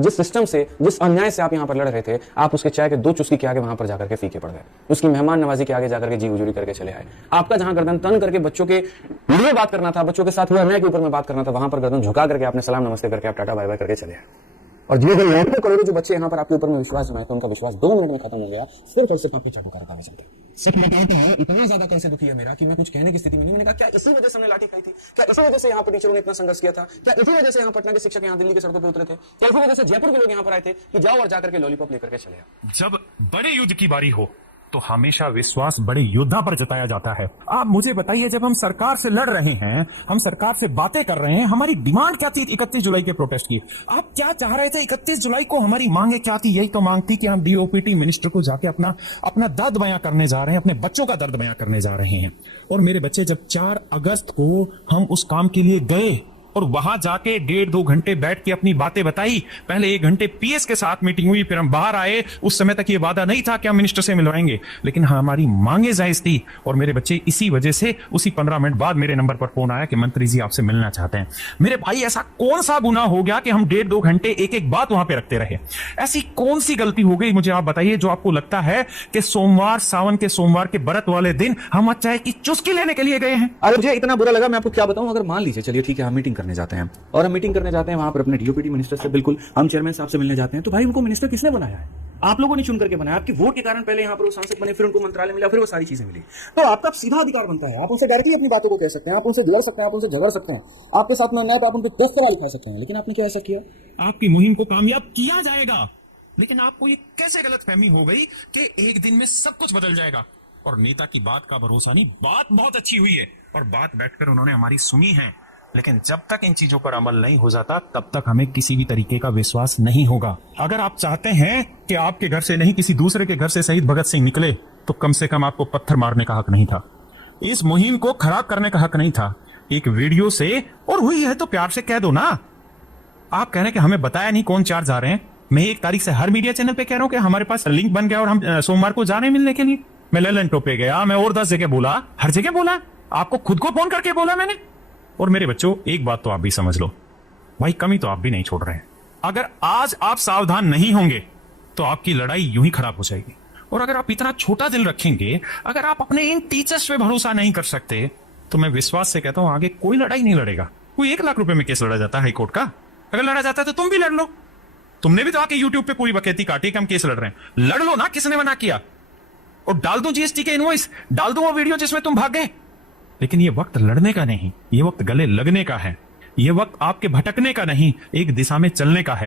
जिस सिस्टम से, जिस अन्याय से आप यहाँ पर लड़ रहे थे, आप उसके चाय के 2 चुस्की के आगे वहां पर जाकर के फीके पड़ गए, उसकी मेहमान नवाजी के आगे जाकर के जी हुजूरी करके चले आए। आपका जहां गर्दन तन करके बच्चों के लिए बात करना था, बच्चों के साथ हुए अन्याय के ऊपर में बात करना था, वहां पर गर्दन झुका करके आपने सलाम नमस्ते करके आप टाटा बाय बाय करके चले आए। और जो लाखों करोड़ों जो बच्चे यहाँ पर आपके ऊपर में विश्वास जमाए थे, उनका विश्वास 2 मिनट में खत्म हो गया, सिर्फ और सिर्फ आपकी चाकू का रखा चलते। सिर्फ मैं कहता हूं, इतना ज्यादा कल से दुखी है मेरा कि मैं कुछ कहने की स्थिति में नहीं। मैंने कहा क्या इसी वजह से हमने लाठी खाई थी? क्या इसी वजह से यहाँ पर टीचरों ने इतना संघर्ष किया था? क्या इसी वजह से यहाँ पटना के शिक्षक यहाँ दिल्ली के सड़कों पर उतरे थे? क्या इसी वजह से जयपुर के लोग यहाँ पर आए थे कि जाओ और जाकर के लॉलीपॉप लेकर के चले आओ? जब बड़े युद्ध की बारी हो तो हमेशा विश्वास बड़े योद्धा पर जताया जाता है। आप मुझे बताइए, जब हम सरकार से लड़ रहे हैं, हम सरकार से बातें कर रहे हैं, हमारी डिमांड क्या थी 31 जुलाई के प्रोटेस्ट की? आप क्या चाह रहे थे 31 जुलाई को? हमारी मांगे क्या थी? यही तो मांग थी कि हम डीओपीटी मिनिस्टर को जाके अपना दर्द बयां करने जा रहे हैं, अपने बच्चों का दर्द बयां करने जा रहे हैं। और मेरे बच्चे, जब 4 अगस्त को हम उस काम के लिए गए और वहां जाके 1.5-2 घंटे बैठ के अपनी बातें बताई, पहले 1 घंटे पीएस के साथ मीटिंग हुई, फिर हम बाहर आए। उस समय तक ये वादा नहीं था कि हम मिनिस्टर से मिलवाएंगे, लेकिन हमारी मांगे जायज थी। और मेरे बच्चे, इसी वजह से उसी 15 मिनट बाद मेरे नंबर पर फोन आया कि मंत्री जी आपसे मिलना चाहते हैं। मेरे भाई, ऐसा कौन सा गुनाह हो गया कि हम 1.5-2 घंटे एक बात वहां पे रखते रहे? ऐसी कौन सी गलती हो गई, मुझे आप बताइए, जो आपको लगता है कि सोमवार, सावन के सोमवार के व्रत वाले दिन हम चाय की चुस्की लेने के लिए गए हैं? अरे मुझे इतना बुरा लगा, मैं आपको क्या बताऊं। अगर मान लीजिए, चलिए ठीक है, हम मीटिंग करने जाते हैं और हम मीटिंग करने जाते हैं वहां पर अपने डीओपीटी मिनिस्टर से, बिल्कुल हम चेयरमैन साहब से मिलने जाते हैं, तो भाई उनको मिनिस्टर किसने बनाया है? आप लोगों ने चुन करके बनाया। आपके वोट के कारण पहले यहाँ पर वो सांसद बने, फिर उनको मंत्रालय मिला, फिर वो सारी चीजें मिली। तो आपका सीधा अधिकार बनता है, आप उनसे डायरेक्टली अपनी बातों को कह सकते हैं, आप उनसे लड़ सकते हैं, आप उनसे झगड़ सकते हैं, आपके साथ में अन्याय आप उनको 10 सवाल लिखा सकते हैं। लेकिन आपने क्या ऐसा किया? आपकी मुहिम को कामयाब किया जाएगा, लेकिन आपको ये कैसे गलतफहमी हो गई कि एक दिन में सब कुछ बदल जाएगा? और नेता की बात का भरोसा नहीं। बात बहुत अच्छी हुई है और बात बैठकर उन्होंने हमारी सुनी है, लेकिन जब तक इन चीजों पर अमल नहीं हो जाता, तब तक हमें किसी भी तरीके का विश्वास नहीं होगा। अगर आप चाहते हैं कि आपके घर से नहीं किसी दूसरे के घर से शहीद भगत सिंह निकले, तो कम से कम आपको पत्थर मारने का हक नहीं था, इस मुहिम को खराब करने का हक नहीं था। एक वीडियो से, और हुई है तो प्यार से कह दो ना। आप कह रहे हैं कि हमें बताया नहीं कौन 4 जा रहे हैं। मैं 1 तारीख से हर मीडिया चैनल पे कह रहा हूं कि हमारे पास लिंक बन गया और हम सोमवार को जा रहे हैं मिलने के लिए। मैं ललन टोपे गया, मैं और 10 जगह बोला, हर जगह बोला, आपको खुद को फोन करके बोला मैंने। और मेरे बच्चों, एक बात तो आप भी समझ लो भाई, कमी तो आप भी नहीं छोड़ रहे हैं। अगर आज आप सावधान नहीं होंगे तो आपकी लड़ाई यूं ही खराब हो जाएगी। और अगर आप इतना छोटा दिल रखेंगे, अगर आप अपने इन टीचर्स पे भरोसा नहीं कर सकते, तो मैं विश्वास से कहता हूं आगे कोई लड़ाई नहीं लड़ेगा। कोई 1 लाख रुपए में केस लड़ा जाता है हाईकोर्ट का? अगर लड़ा जाता है तो तुम भी लड़ लो। तुमने भी तो आके यूट्यूब पे पूरी बकैती काटी कि हम केस लड़ रहे हैं। लड़ लो ना, किसने मना किया? और डाल दूं जीएसटी के इनवॉइस, डाल दूं वो वीडियो जिसमें तुम भाग गए। लेकिन ये वक्त लड़ने का नहीं, ये वक्त गले लगने का है, ये वक्त आपके भटकने का नहीं, एक दिशा में चलने का है।